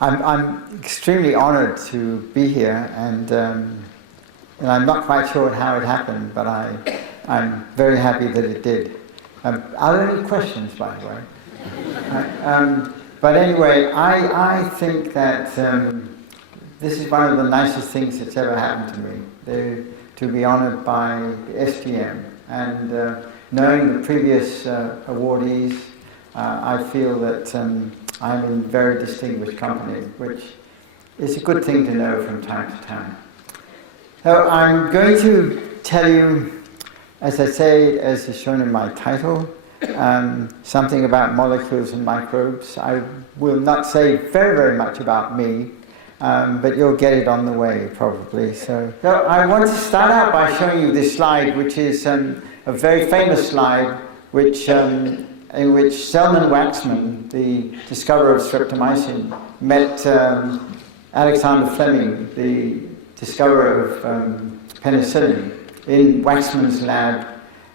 I'm extremely honored to be here, and I'm not quite sure how it happened, but I'm very happy that it did. Are there any questions, by the way? But anyway, I think that this is one of the nicest things that's ever happened to me, to be honored by the SGM. And knowing the previous awardees, I feel that I'm in very distinguished company, which is a good thing to know from time to time. So I'm going to tell you, as I say, as is shown in my title, something about molecules and microbes. I will not say very, very much about me, but you'll get it on the way, probably. So I want to start out by showing you this slide, which is a very famous slide, in which Selman Waxman, the discoverer of Streptomycin, met Alexander Fleming, the discoverer of penicillin, in Waxman's lab,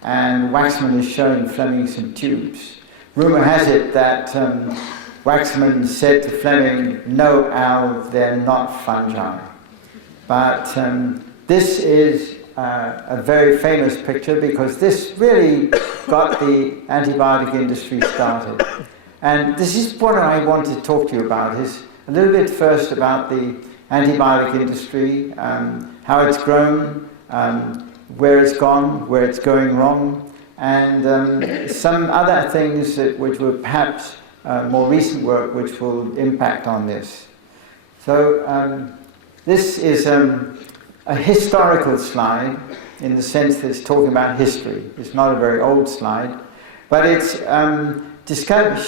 and Waxman is showing Fleming some tubes. Rumor has it that Waxman said to Fleming, "No, Al, they're not fungi." But this is a very famous picture because this really got the antibiotic industry started. And this is what I want to talk to you about, is a little bit first about the antibiotic industry, how it's grown, where it's gone, where it's going wrong, and some other things which were perhaps more recent work which will impact on this. So this is a historical slide in the sense that it's talking about history. It's not a very old slide, but it's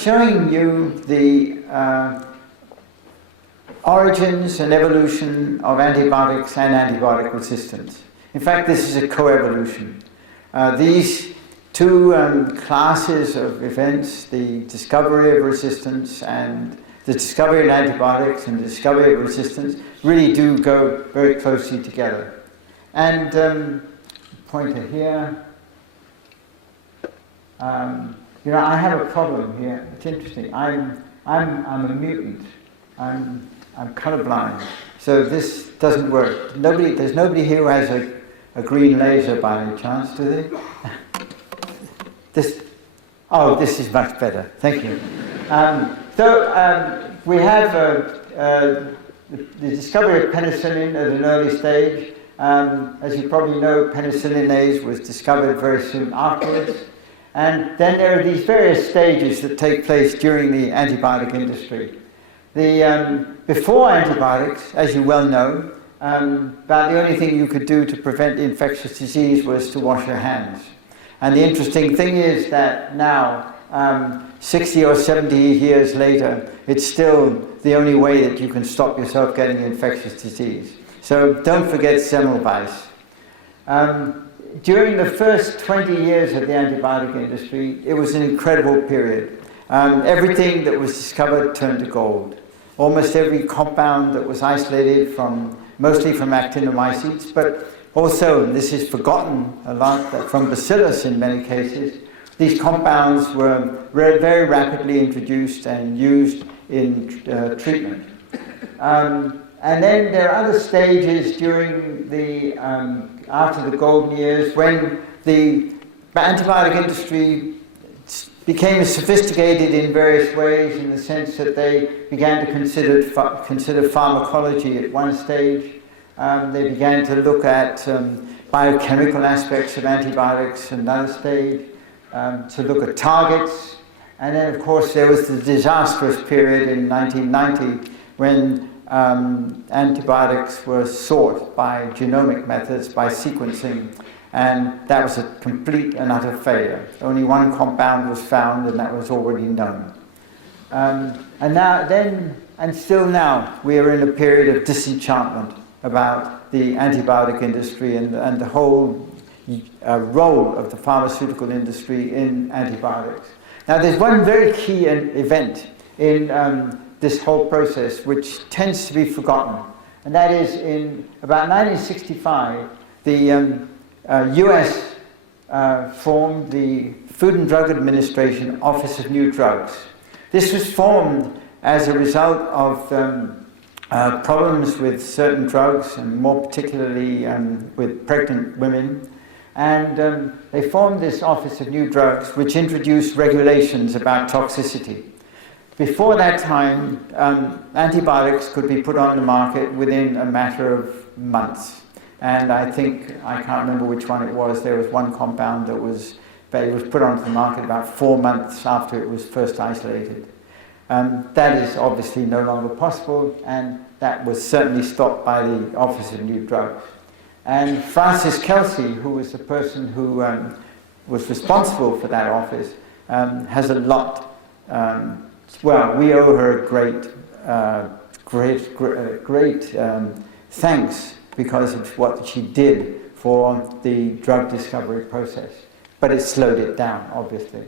showing you the origins and evolution of antibiotics and antibiotic resistance. In fact, this is a coevolution. These two classes of events, the discovery of resistance and the discovery of antibiotics and the discovery of resistance, really do go very closely together. And pointer here. I have a problem here. It's interesting. I'm a mutant. I'm colorblind. So this doesn't work. There's nobody here who has a green laser by any chance, do they? This is much better. Thank you. We have the discovery of penicillin at an early stage. As you probably know, penicillinase was discovered very soon afterwards. And then there are these various stages that take place during the antibiotic industry. Before antibiotics, as you well know, about the only thing you could do to prevent infectious disease was to wash your hands. And the interesting thing is that now, 60 or 70 years later, it's still the only way that you can stop yourself getting infectious disease. So don't forget Semmelweis. During the first 20 years of the antibiotic industry, it was an incredible period. Everything that was discovered turned to gold. Almost every compound that was isolated mostly from actinomycetes, but also, and this is forgotten a lot, from bacillus in many cases, these compounds were very rapidly introduced and used in treatment. And then there are other stages during after the golden years when the antibiotic industry became sophisticated in various ways, in the sense that they began to consider pharmacology at one stage. They began to look at biochemical aspects of antibiotics at another stage, to look at targets. And then, of course, there was the disastrous period in 1990 when antibiotics were sought by genomic methods, by sequencing, and that was a complete and utter failure. Only one compound was found, and that was already known. And still now, we are in a period of disenchantment about the antibiotic industry and the whole role of the pharmaceutical industry in antibiotics. Now, there's one very key event in this whole process which tends to be forgotten, and that is in about 1965, the US formed the Food and Drug Administration Office of New Drugs. This was formed as a result of problems with certain drugs, and more particularly with pregnant women. And they formed this Office of New Drugs, which introduced regulations about toxicity. Before that time, antibiotics could be put on the market within a matter of months. And I can't remember which one it was, there was one compound that was put onto the market about 4 months after it was first isolated. That is obviously no longer possible, and that was certainly stopped by the Office of New Drugs. And Frances Kelsey, who was the person who was responsible for that office, has a lot. We owe her great thanks because of what she did for the drug discovery process. But it slowed it down, obviously.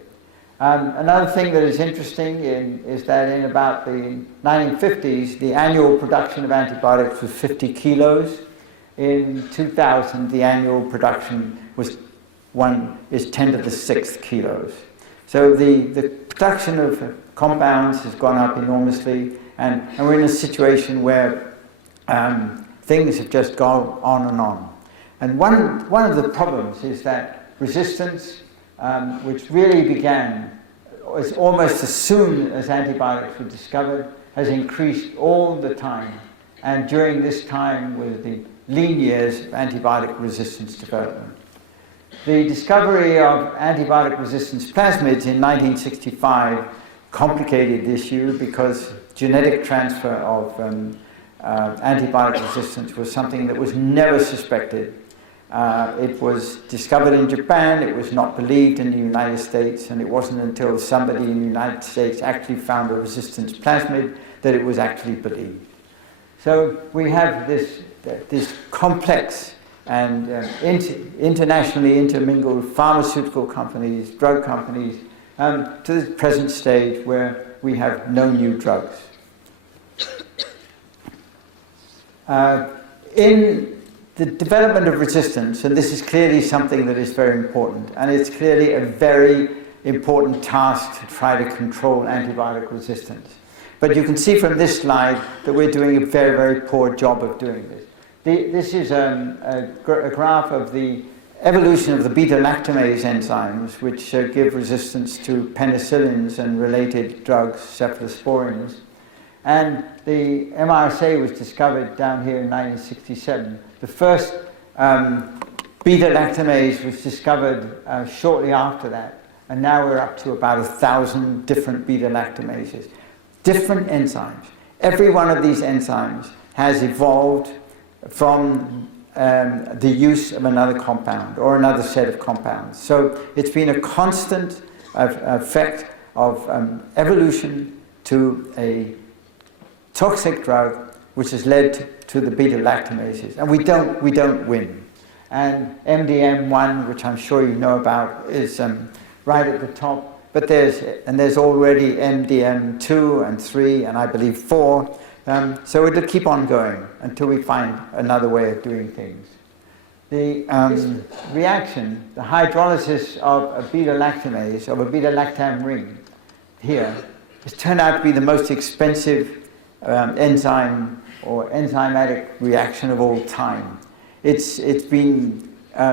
Another thing that is interesting is that in about the 1950s, the annual production of antibiotics was 50 kilos. In 2000, the annual production is 10 to the 6th kilos. So the production of compounds has gone up enormously, and we're in a situation where things have just gone on and on. And one of the problems is that resistance, which really began almost as soon as antibiotics were discovered, has increased all the time. And during this time, with the lean years of antibiotic resistance development. The discovery of antibiotic resistance plasmids in 1965 complicated the issue because genetic transfer of antibiotic resistance was something that was never suspected. It was discovered in Japan, it was not believed in the United States, and it wasn't until somebody in the United States actually found a resistance plasmid that it was actually believed. So we have this complex and internationally intermingled pharmaceutical companies, drug companies, to the present stage where we have no new drugs. In the development of resistance, and this is clearly something that is very important, and it's clearly a very important task to try to control antibiotic resistance. But you can see from this slide that we're doing a very, very poor job of doing this. This is a graph of the evolution of the beta-lactamase enzymes, which give resistance to penicillins and related drugs, cephalosporins. And the MRSA was discovered down here in 1967. The first beta-lactamase was discovered shortly after that, and now we're up to about 1,000 different beta-lactamases. Different enzymes. Every one of these enzymes has evolved from the use of another compound or another set of compounds. So it's been a constant effect of evolution to a toxic drug which has led to the beta-lactamases. And we don't win. And MDM1, which I'm sure you know about, is right at the top. But there's already MDM2 and 3 and I believe 4. So it'll keep on going until we find another way of doing things. The reaction, the hydrolysis of a beta-lactamase, of a beta-lactam ring here, has turned out to be the most expensive enzyme or enzymatic reaction of all time. It's been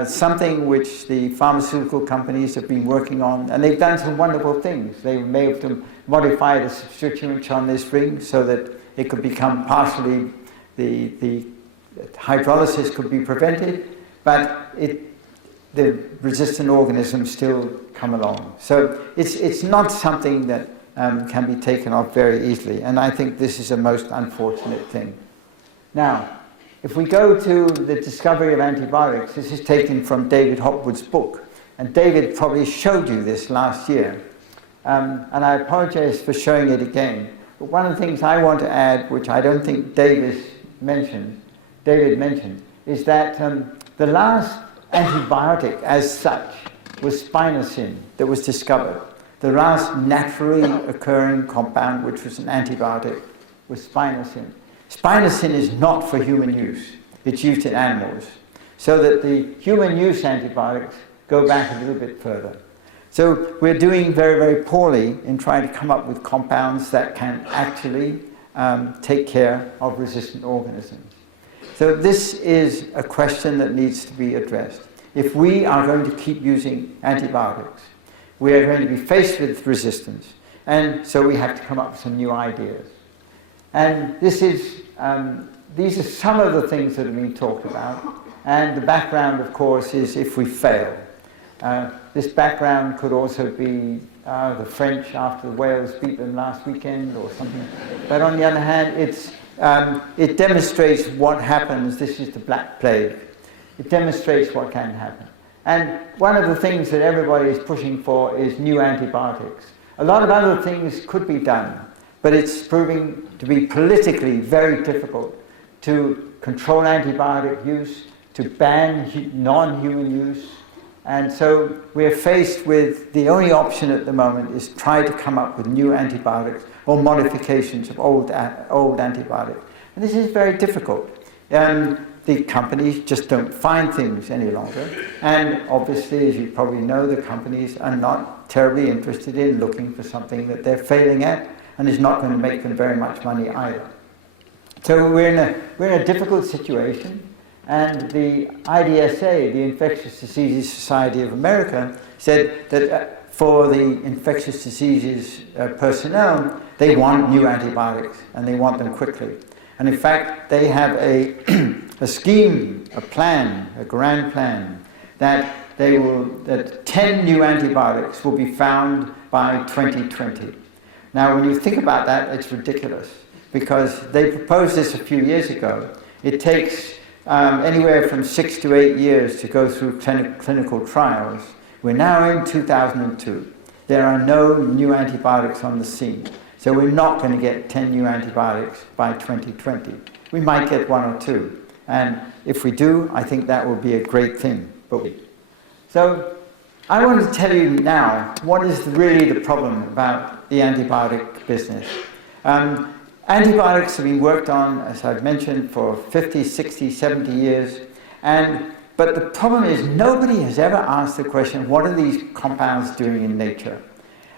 something which the pharmaceutical companies have been working on, and they've done some wonderful things. They may have modified a substituent on this ring so that it could become partially, the hydrolysis could be prevented, but the resistant organisms still come along. So it's not something that can be taken off very easily, and I think this is a most unfortunate thing. Now, if we go to the discovery of antibiotics, this is taken from David Hopwood's book, and David probably showed you this last year, and I apologize for showing it again. But one of the things I want to add, which I don't think David mentioned, is that the last antibiotic as such was spinosyn that was discovered. The last naturally occurring compound, which was an antibiotic, was spinosyn. Spinosyn is not for human use. It's used in animals. So that the human use antibiotics go back a little bit further. So we're doing very, very poorly in trying to come up with compounds that can actually take care of resistant organisms. So this is a question that needs to be addressed. If we are going to keep using antibiotics, we are going to be faced with resistance, and so we have to come up with some new ideas. And this is, these are some of the things that have been talked about, and the background, of course, is if we fail. This background could also be the French after Wales beat them last weekend or something. But on the other hand, it demonstrates what happens. This is the Black Plague. It demonstrates what can happen. And one of the things that everybody is pushing for is new antibiotics. A lot of other things could be done, but it's proving to be politically very difficult to control antibiotic use, to ban non-human use. And so we're faced with the only option at the moment is try to come up with new antibiotics or modifications of old antibiotics. And this is very difficult. The companies just don't find things any longer. And obviously, as you probably know, the companies are not terribly interested in looking for something that they're failing at and is not going to make them very much money either. So we're in a difficult situation. And the IDSA, the Infectious Diseases Society of America, said that for the infectious diseases personnel, they want new antibiotics and they want them quickly. And in fact, they have a scheme, a plan, a grand plan, that 10 new antibiotics will be found by 2020. Now, when you think about that, it's ridiculous, because they proposed this a few years ago. It takes anywhere from 6 to 8 years to go through clinical trials. We're now in 2002. There are no new antibiotics on the scene. So we're not going to get 10 new antibiotics by 2020. We might get 1 or 2. And if we do, I think that will be a great thing. So I want to tell you now what is really the problem about the antibiotic business. Antibiotics have been worked on, as I've mentioned, for 50, 60, 70 years. But the problem is nobody has ever asked the question, what are these compounds doing in nature?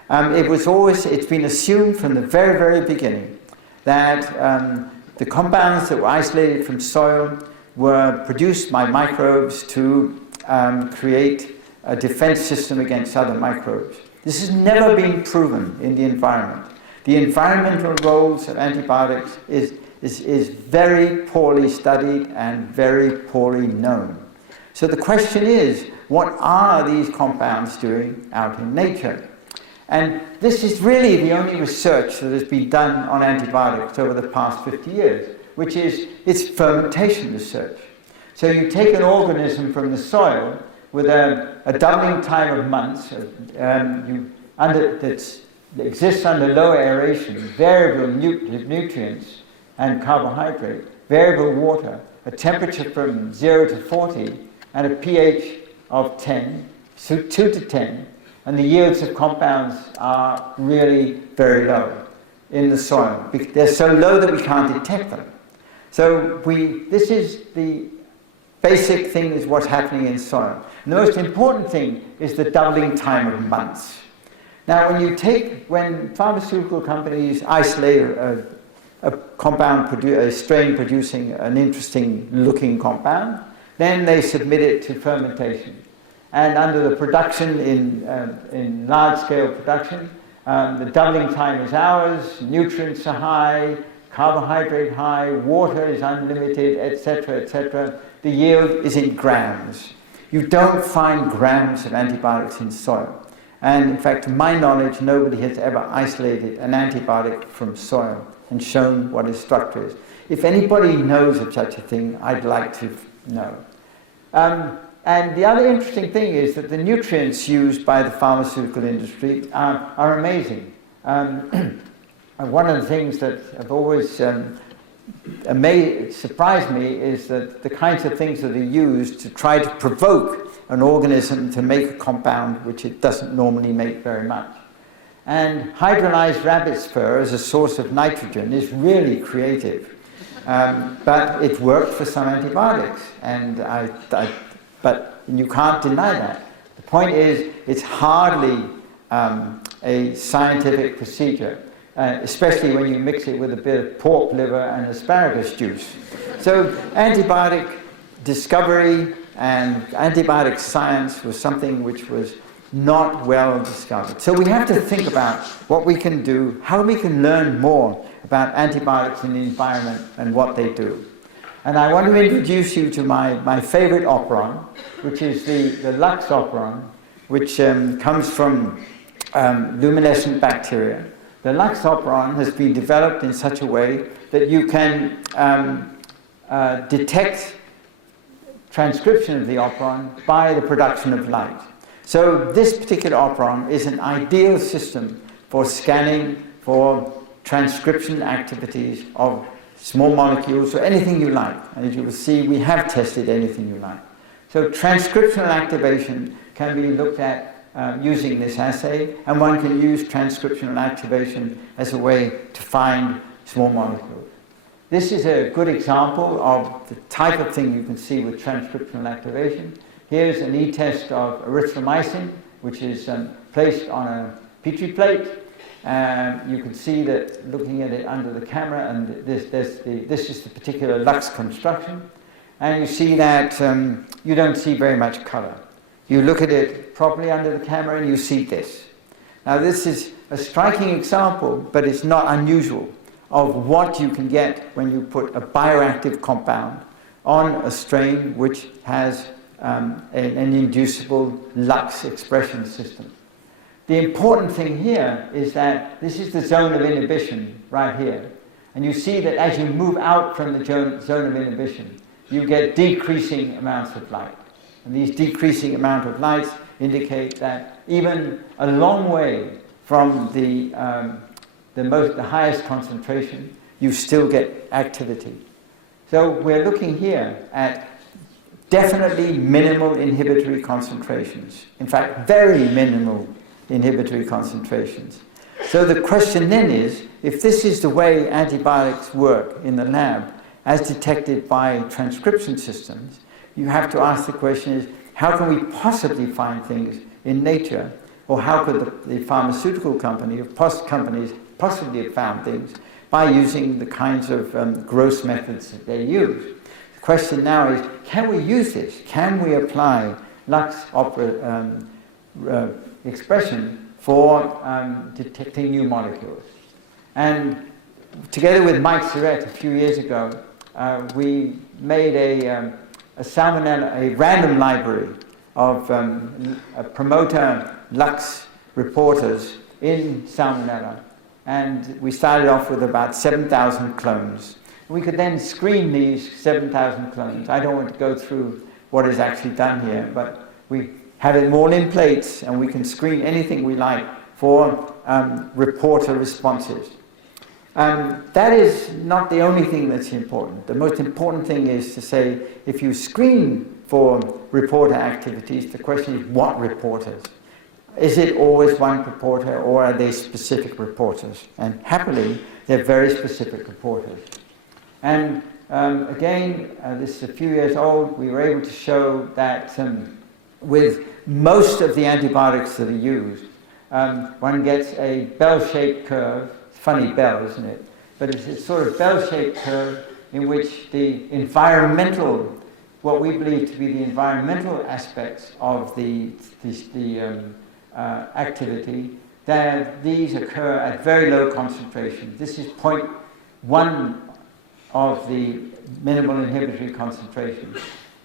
It's been assumed from the very, very beginning that the compounds that were isolated from soil were produced by microbes to create a defense system against other microbes. This has never been proven in the environment. The environmental roles of antibiotics is very poorly studied and very poorly known. So the question is, what are these compounds doing out in nature? And this is really the only research that has been done on antibiotics over the past 50 years, which is it's fermentation research. So you take an organism from the soil with a doubling time of months that exists under low aeration, variable nutrients and carbohydrate, variable water, a temperature from 0 to 40, and a pH of 10, so 2 to 10, and the yields of compounds are really very low in the soil. They're so low that we can't detect them. So this is the basic thing, is what's happening in soil. And the most important thing is the doubling time of months. Now, when pharmaceutical companies isolate a compound, a strain producing an interesting looking compound, then they submit it to fermentation. And under the production, in large-scale production, the doubling time is hours, nutrients are high, carbohydrate high, water is unlimited, etc., etc. The yield is in grams. You don't find grams of antibiotics in soil. And in fact, to my knowledge, nobody has ever isolated an antibiotic from soil and shown what its structure is. If anybody knows of such a thing, I'd like to know. And the other interesting thing is that the nutrients used by the pharmaceutical industry are amazing. One of the things that have always surprised me is that the kinds of things that are used to try to provoke an organism to make a compound which it doesn't normally make very much. And hydrolyzed rabbit's fur as a source of nitrogen is really creative. But it worked for some antibiotics, but you can't deny that. The Point is, it's hardly a scientific procedure, especially when you mix it with a bit of pork liver and asparagus juice. So antibiotic discovery and antibiotic science was something which was not well discovered. So we have to think about what we can do, how we can learn more about antibiotics in the environment and what they do. And I want to introduce you to my favorite operon, which is the Lux operon, which comes from luminescent bacteria. The Lux operon has been developed in such a way that you can detect transcription of the operon by the production of light. So this particular operon is an ideal system for scanning for transcription activities of small molecules or anything you like. And as you will see, we have tested anything you like. So transcriptional activation can be looked at using this assay, and one can use transcriptional activation as a way to find small molecules. This is a good example of the type of thing you can see with transcriptional activation. Here's an e-test of erythromycin, which is placed on a petri plate. You can see that looking at it under the camera, and this is the particular Lux construction. And you see that you don't see very much color. You look at it properly under the camera and you see this. Now this is a striking example, but it's not unusual, of what you can get when you put a bioactive compound on a strain which has an inducible Lux expression system. The important thing here is that this is the zone of inhibition right here. And you see that as you move out from the zone of inhibition, you get decreasing amounts of light. And these decreasing amount of lights indicate that even a long way from the highest concentration, you still get activity. So we're looking here at definitely minimal inhibitory concentrations. In fact, very minimal inhibitory concentrations. So the question then is, if this is the way antibiotics work in the lab, as detected by transcription systems, you have to ask the question is, how can we possibly find things in nature, or how could the pharmaceutical company or companies possibly have found things by using the kinds of gross methods that they use? The question now is, can we use this? Can we apply Lux expression for detecting new molecules? And together with Mike Surrett a few years ago, we made a random library of promoter Lux reporters in Salmonella. And we started off with about 7,000 clones. We could then screen these 7,000 clones. I don't want to go through what is actually done here, but we have them all in plates, and we can screen anything we like for reporter responses. That is not the only thing that's important. The most important thing is to say, if you screen for reporter activities, the question is, what reporters? Is it always one reporter, or are they specific reporters? And happily, they're very specific reporters. And again, this is a few years old, we were able to show that with most of the antibiotics that are used, one gets a bell-shaped curve. Funny bell, isn't it? But it's a sort of bell-shaped curve in which the environmental, what we believe to be the environmental aspects of the activity, that these occur at very low concentrations. This is 0.1 of the minimal inhibitory concentration.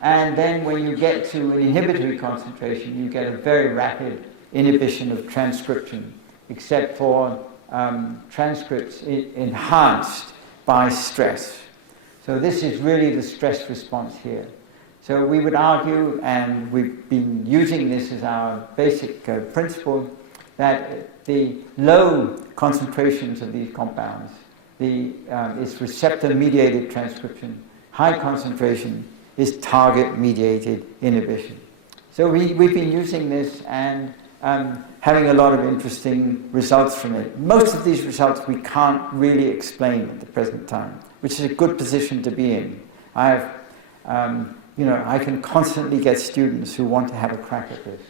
And then when you get to an inhibitory concentration, you get a very rapid inhibition of transcription, except for transcripts enhanced by stress. So this is really the stress response here. So we would argue, and we've been using this as our basic principle, that the low concentrations of these compounds, is receptor-mediated transcription. High concentration is target-mediated inhibition. So we've been using this and having a lot of interesting results from it. Most of these results we can't really explain at the present time, which is a good position to be in. I can constantly get students who want to have a crack at this.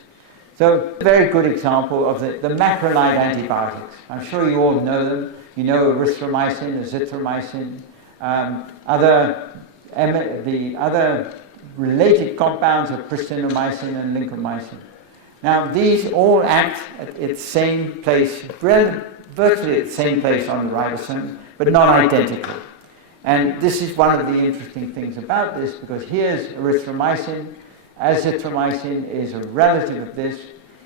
So, a very good example of the macrolide antibiotics. I'm sure you all know them. You know erythromycin, azithromycin, the other related compounds of pristinamycin and lincomycin. Now, these all act at the same place, virtually at the same place on the ribosome, but not identical. And this is one of the interesting things about this, because here's erythromycin, azithromycin is a relative of this,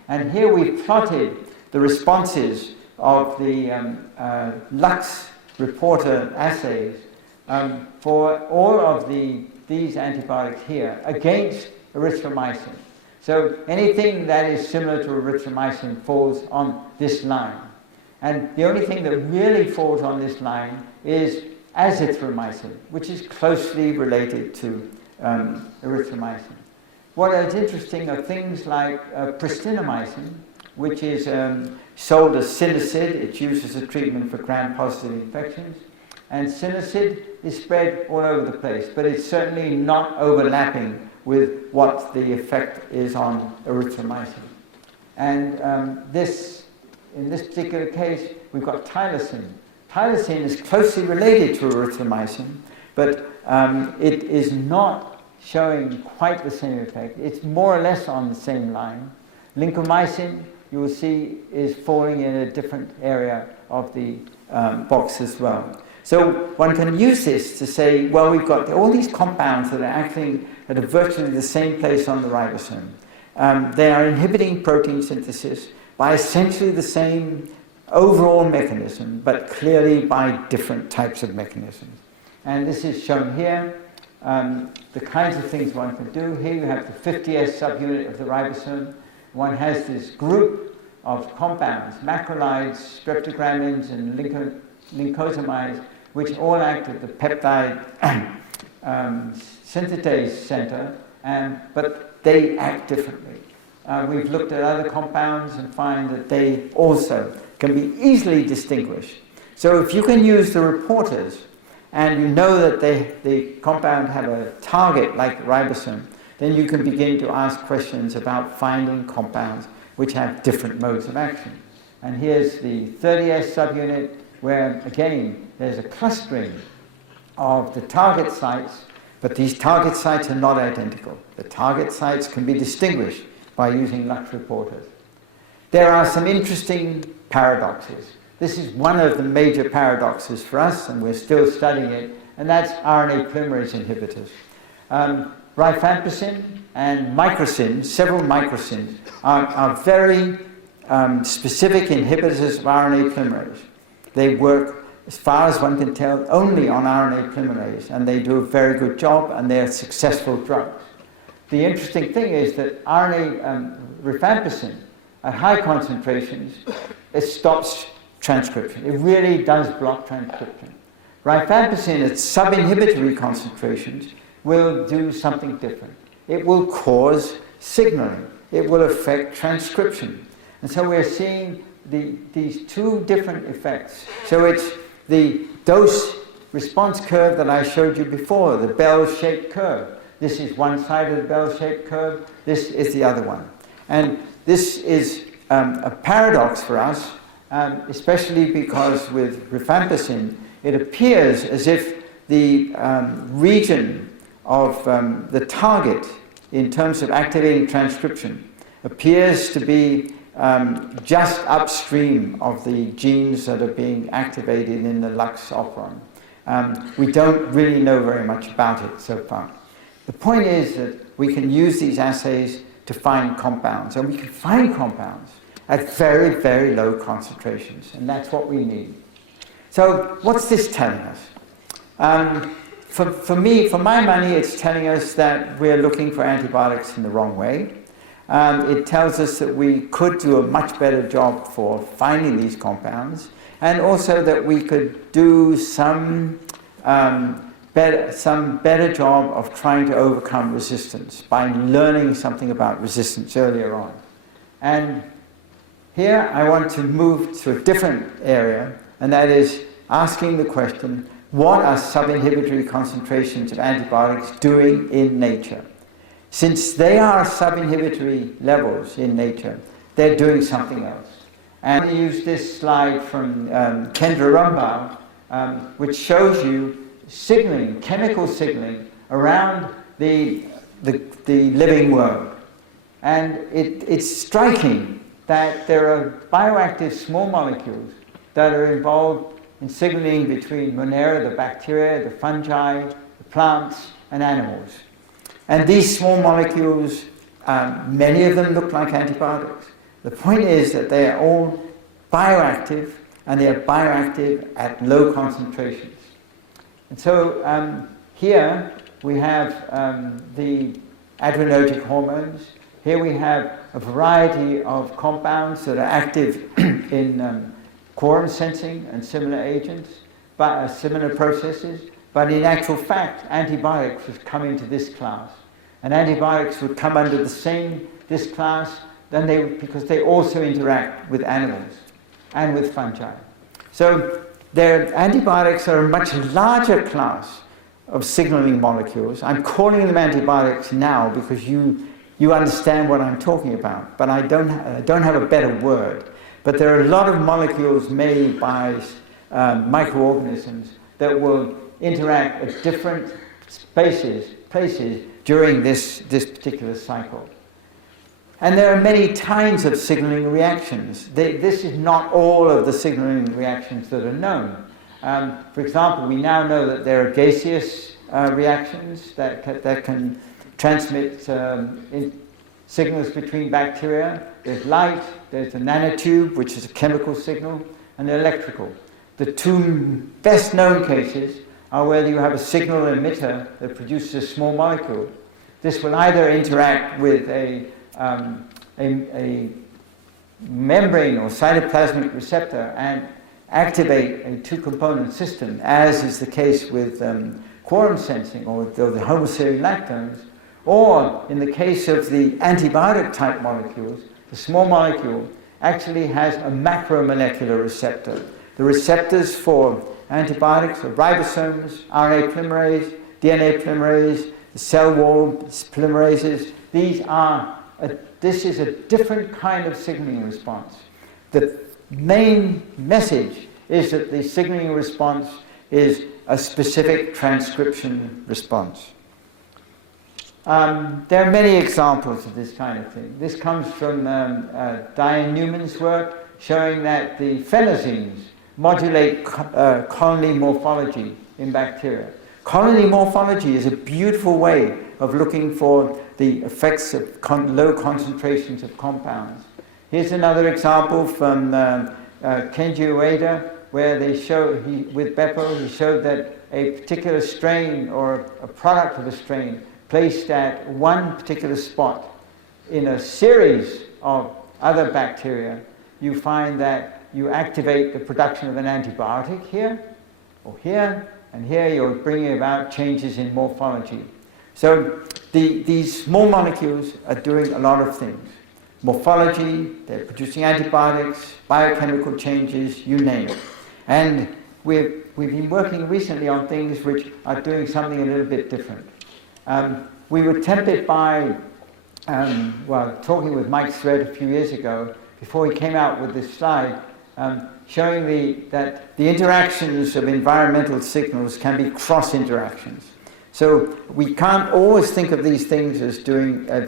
and here we plotted the responses of the Lux reporter assays for all of these antibiotics here against erythromycin. So anything that is similar to erythromycin falls on this line. And the only thing that really falls on this line is azithromycin, which is closely related to erythromycin. What is interesting are things like pristinamycin, which is sold as Synacid. It's used as a treatment for gram-positive infections. And Synacid is spread all over the place, but it's certainly not overlapping with what the effect is on erythromycin. And in this particular case, we've got tylosin. Tylosin is closely related to erythromycin, but it is not showing quite the same effect. It's more or less on the same line. Lincomycin, you will see, is falling in a different area of the box as well. So one can use this to say, well, we've got all these compounds that are acting at virtually the same place on the ribosome. They are inhibiting protein synthesis by essentially the same overall mechanism, but clearly by different types of mechanisms. And this is shown here. The kinds of things one can do. Here you have the 50S subunit of the ribosome. One has this group of compounds, macrolides, streptogramins, and lincosamides, which all act at the peptide synthetase center, but they act differently. We've looked at other compounds and find that they also can be easily distinguished. So if you can use the reporters, and you know that the compound have a target like ribosome, then you can begin to ask questions about finding compounds which have different modes of action. And here's the 30S subunit, where again there's a clustering of the target sites, but these target sites are not identical. The target sites can be distinguished by using Lux reporters. There are some interesting paradoxes. This is one of the major paradoxes for us, and we're still studying it, and that's RNA polymerase inhibitors. Rifampicin and microcin, several microcins, are very specific inhibitors of RNA polymerase. They work, as far as one can tell, only on RNA polymerase, and they do a very good job, and they're successful drugs. The interesting thing is that rifampicin, at high concentrations, it stops transcription. It really does block transcription. Rifampicin at subinhibitory concentrations will do something different. It will cause signaling. It will affect transcription. And so we're seeing these two different effects. So it's the dose response curve that I showed you before, the bell-shaped curve. This is one side of the bell-shaped curve. This is the other one. And this is a paradox for us, especially because with rifampicin, it appears as if the region of the target in terms of activating transcription appears to be just upstream of the genes that are being activated in the Lux operon. We don't really know very much about it so far. The point is that we can use these assays to find compounds, and we can find compounds at very, very low concentrations, and that's what we need. So what's this telling us? For my money, it's telling us that we're looking for antibiotics in the wrong way. It tells us that we could do a much better job for finding these compounds, and also that we could do some better job of trying to overcome resistance by learning something about resistance earlier on. And here I want to move to a different area, and that is asking the question, what are subinhibitory concentrations of antibiotics doing in nature? Since they are sub-inhibitory levels in nature, they're doing something else. And I use this slide from Kendra Rumbau, which shows you signaling, chemical signaling around the living world. And it's striking that there are bioactive small molecules that are involved in signaling between Monera, the bacteria, the fungi, the plants, and animals. And these small molecules, many of them look like antibiotics. The point is that they are all bioactive, and they are bioactive at low concentrations. And so here we have the adrenergic hormones. Here we have a variety of compounds that are active in quorum sensing and similar agents, but similar processes. But in actual fact, antibiotics would come into this class. And antibiotics would come under this class because they also interact with animals and with fungi. So antibiotics are a much larger class of signaling molecules. I'm calling them antibiotics now because you understand what I'm talking about, but I don't have a better word. But there are a lot of molecules made by microorganisms that will interact at different places during this particular cycle. And there are many kinds of signaling reactions. This is not all of the signaling reactions that are known. For example, we now know that there are gaseous reactions that can transmit signals between bacteria. There's light, there's a nanotube, which is a chemical signal, and electrical. The two best known cases are where you have a signal emitter that produces a small molecule. This will either interact with a membrane or cytoplasmic receptor and activate a two-component system, as is the case with quorum sensing or the homoserine lactones, or in the case of the antibiotic type molecules, the small molecule actually has a macromolecular receptor. The receptors for antibiotics are ribosomes, RNA polymerase, DNA polymerase, the cell wall polymerases. This is a different kind of signaling response. The main message is that the signaling response is a specific transcription response. There are many examples of this kind of thing. This comes from Diane Newman's work showing that the phenazines modulate colony morphology in bacteria. Colony morphology is a beautiful way of looking for the effects of low concentrations of compounds. Here's another example from Kenji Ueda, where they show, with Beppo, he showed that a particular strain or a product of a strain placed at one particular spot in a series of other bacteria, you find that you activate the production of an antibiotic here, or here, and here you're bringing about changes in morphology. So these small molecules are doing a lot of things. Morphology, they're producing antibiotics, biochemical changes, you name it. And we've been working recently on things which are doing something a little bit different. We were tempted by, talking with Mike Thread a few years ago, before he came out with this slide, showing that the interactions of environmental signals can be cross-interactions. So we can't always think of these things as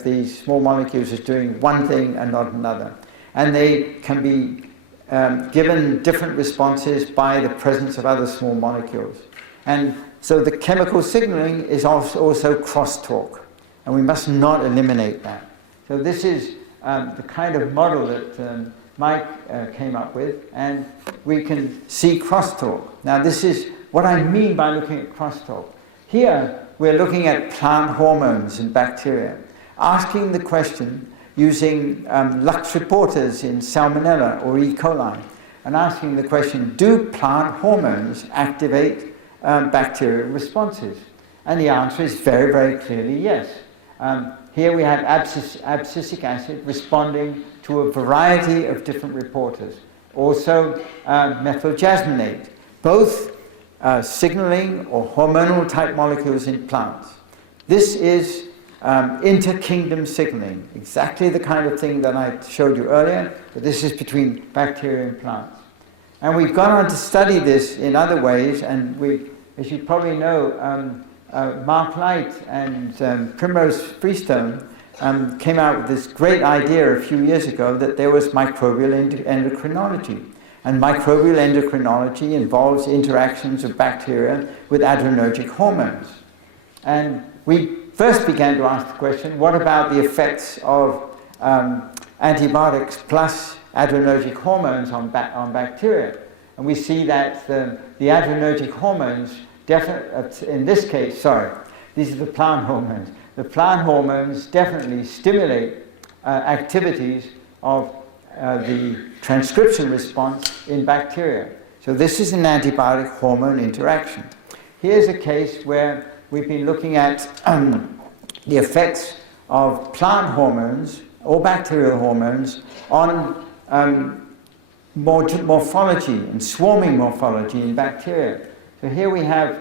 these small molecules as doing one thing and not another. And they can be given different responses by the presence of other small molecules. And so the chemical signaling is also crosstalk, and we must not eliminate that. So this is the kind of model that Mike came up with, and we can see crosstalk. Now this is what I mean by looking at crosstalk. Here we're looking at plant hormones in bacteria, asking the question using Lux reporters in Salmonella or E. coli, and asking the question, do plant hormones activate bacterial responses? And the answer is very, very clearly yes. Here we have abscisic acid responding to a variety of different reporters. Also methyljasminate, both signaling or hormonal type molecules in plants. This is inter-kingdom signaling, exactly the kind of thing that I showed you earlier, but this is between bacteria and plants. And we've gone on to study this in other ways, and we, as you probably know, Mark Light and Primrose Freestone came out with this great idea a few years ago that there was microbial endocrinology. And microbial endocrinology involves interactions of bacteria with adrenergic hormones. And we first began to ask the question, what about the effects of antibiotics plus adrenergic hormones on bacteria? And we see that the adrenergic hormones, in this case, these are the plant hormones. The plant hormones definitely stimulate activities of the transcription response in bacteria. So this is an antibiotic hormone interaction. Here's a case where we've been looking at the effects of plant hormones or bacterial hormones on morphology and swarming morphology in bacteria. So here we have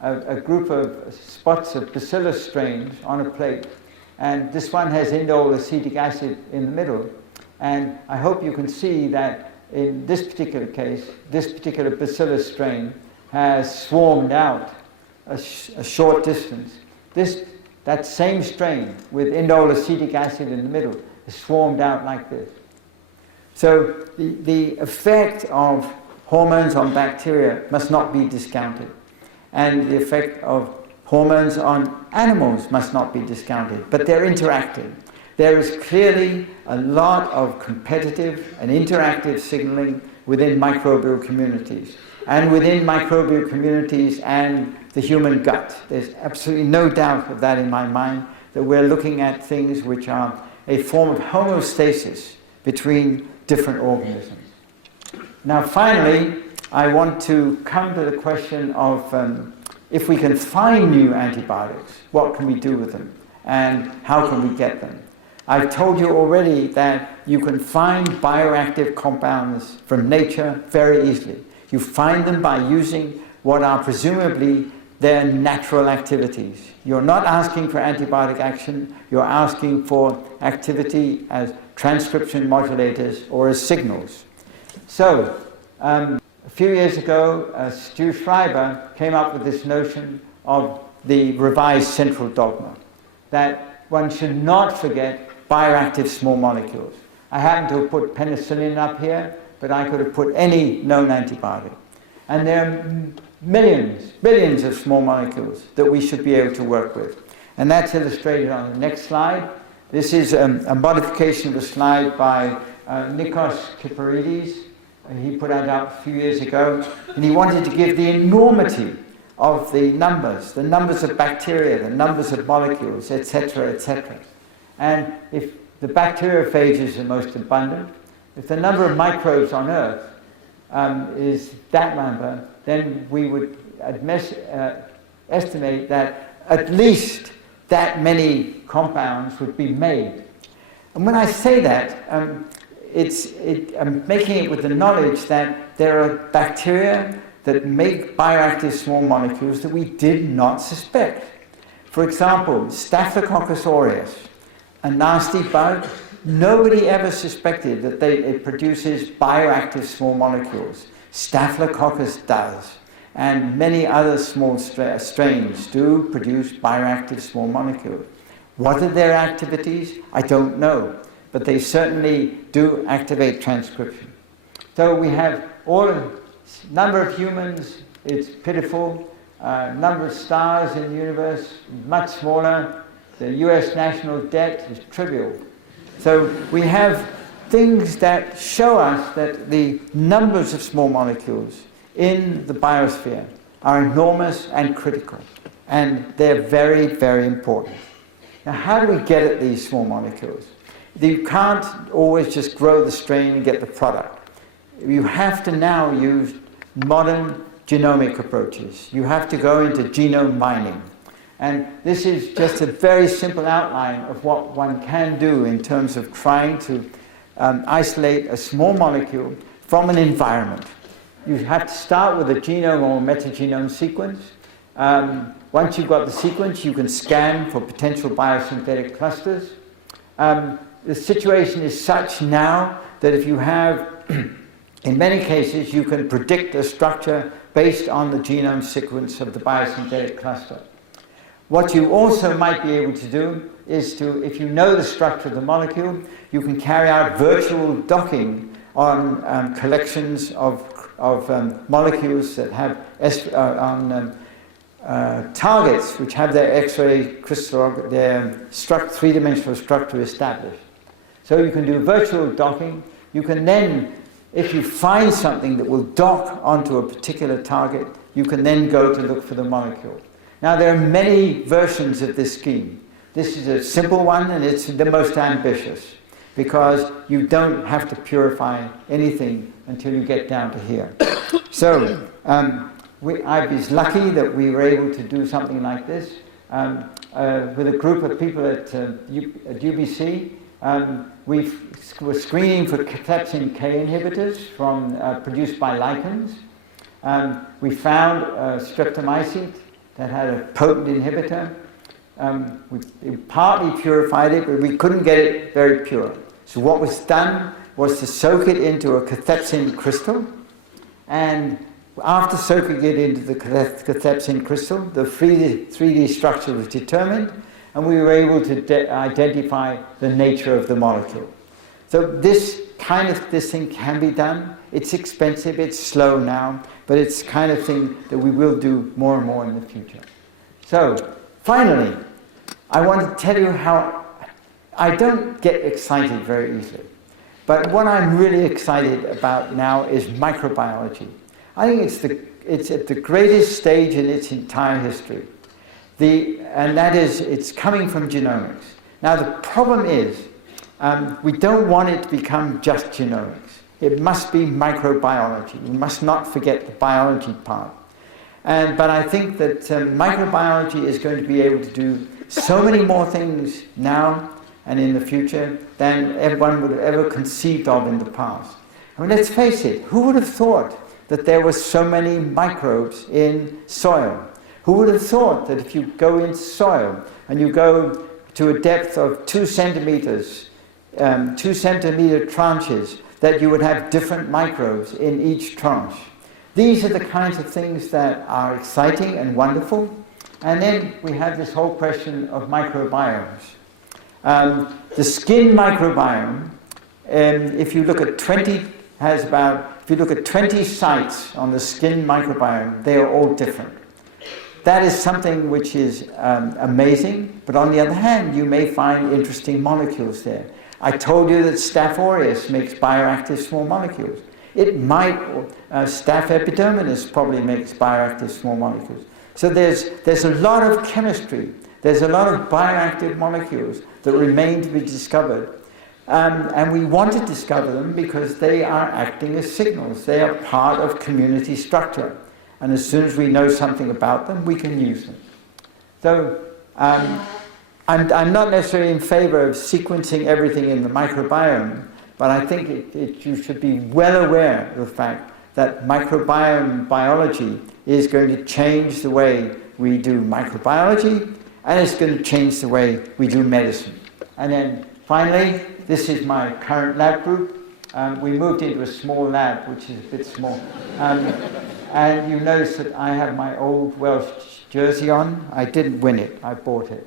a group of spots of bacillus strains on a plate, and this one has indole acetic acid in the middle. And I hope you can see that in this particular case, this particular bacillus strain has swarmed out a short distance. That same strain with indole acetic acid in the middle is swarmed out like this. So the effect of hormones on bacteria must not be discounted. And the effect of hormones on animals must not be discounted, but they're interacting. There is clearly a lot of competitive and interactive signaling within microbial communities. And within microbial communities and the human gut. There's absolutely no doubt of that in my mind, that we're looking at things which are a form of homeostasis between different organisms. Now finally, I want to come to the question of if we can find new antibiotics, what can we do with them? And how can we get them? I've told you already that you can find bioactive compounds from nature very easily. You find them by using what are presumably their natural activities. You're not asking for antibiotic action, you're asking for activity as transcription modulators or as signals. So, a few years ago, Stu Schreiber came up with this notion of the revised central dogma, that one should not forget bioactive small molecules. I happen to have put penicillin up here, but I could have put any known antibiotic. And there are millions, billions of small molecules that we should be able to work with. And that's illustrated on the next slide. This is a modification of a slide by Nikos Kiparidis. He put that out a few years ago. And he wanted to give the enormity of the numbers of bacteria, the numbers of molecules, etc., etc. And if the bacteriophages are most abundant, if the number of microbes on Earth is that number, then we would estimate that at least that many compounds would be made. And when I say that, I'm making it with the knowledge that there are bacteria that make bioactive small molecules that we did not suspect. For example, Staphylococcus aureus, a nasty bug. Nobody ever suspected that it produces bioactive small molecules. Staphylococcus does. And many other small strains do produce bioactive small molecules. What are their activities? I don't know. But they certainly do activate transcription. So we have number of humans, it's pitiful. Number of stars in the universe, much smaller. The US national debt is trivial. So we have things that show us that the numbers of small molecules in the biosphere are enormous and critical. And they're very, very important. Now, how do we get at these small molecules? You can't always just grow the strain and get the product. You have to now use modern genomic approaches. You have to go into genome mining. And this is just a very simple outline of what one can do in terms of trying to isolate a small molecule from an environment. You have to start with a genome or metagenome sequence. once you've got the sequence, you can scan for potential biosynthetic clusters. The situation is such now that if you have, in many cases, you can predict a structure based on the genome sequence of the biosynthetic cluster. What you also might be able to do is to, if you know the structure of the molecule, you can carry out virtual docking on collections of molecules that have targets which have their X-ray crystal, their three-dimensional structure established. So you can do virtual docking. You can then, if you find something that will dock onto a particular target, you can then go to look for the molecule. Now, there are many versions of this scheme. This is a simple one, and it's the most ambitious, because you don't have to purify anything until you get down to here. So, I was lucky that we were able to do something like this with a group of people at UBC. We were screening for cathepsin K inhibitors produced by lichens. We found Streptomycin that had a potent inhibitor. We partly purified it, but we couldn't get it very pure. So what was done was to soak it into a cathepsin crystal, and after soaking it into the cathepsin crystal, the 3D structure was determined, and we were able to identify the nature of the molecule. So this thing can be done. It's expensive, it's slow now, but it's the kind of thing that we will do more and more in the future. So, finally, I want to tell you how I don't get excited very easily. But what I'm really excited about now is microbiology. I think it's at the greatest stage in its entire history. And that is, it's coming from genomics. Now, the problem is, we don't want it to become just genomics. It must be microbiology. We must not forget the biology part. But I think that microbiology is going to be able to do so many more things now and in the future than everyone would have ever conceived of in the past. I mean, let's face it, who would have thought that there were so many microbes in soil? Who would have thought that if you go into soil and you go to a depth of 2 centimeters, 2 centimeter tranches, that you would have different microbes in each tranche? These are the kinds of things that are exciting and wonderful. And then we have this whole question of microbiomes. The skin microbiome, if you look at 20 sites on the skin microbiome, they are all different. That is something which is amazing, but on the other hand, you may find interesting molecules there. I told you that Staph aureus makes bioactive small molecules. It might, Staph epidermidis probably makes bioactive small molecules. So there's a lot of chemistry, there's a lot of bioactive molecules that remain to be discovered. And we want to discover them because they are acting as signals. They are part of community structure. And as soon as we know something about them, we can use them. So I'm not necessarily in favor of sequencing everything in the microbiome, but I think you should be well aware of the fact that microbiome biology is going to change the way we do microbiology, and it's going to change the way we do medicine. And then finally, this is my current lab group. We moved into a small lab, which is a bit small. And you notice that I have my old Welsh jersey on. I didn't win it, I bought it.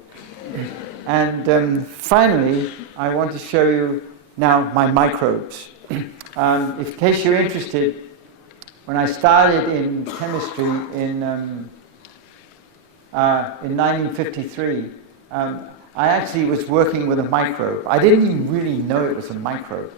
And finally, I want to show you now my microbes. In case you're interested, when I started in chemistry in 1953, I actually was working with a microbe. I didn't even really know it was a microbe.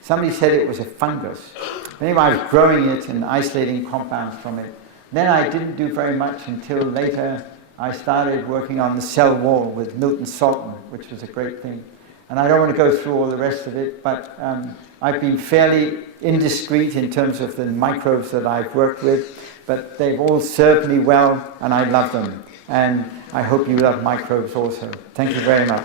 Somebody said it was a fungus. Anyway, I was growing it and isolating compounds from it. Then I didn't do very much until later. I started working on the cell wall with Milton Salton, which was a great thing. And I don't want to go through all the rest of it, but I've been fairly indiscreet in terms of the microbes that I've worked with, but they've all served me well, and I love them. And I hope you love microbes also. Thank you very much.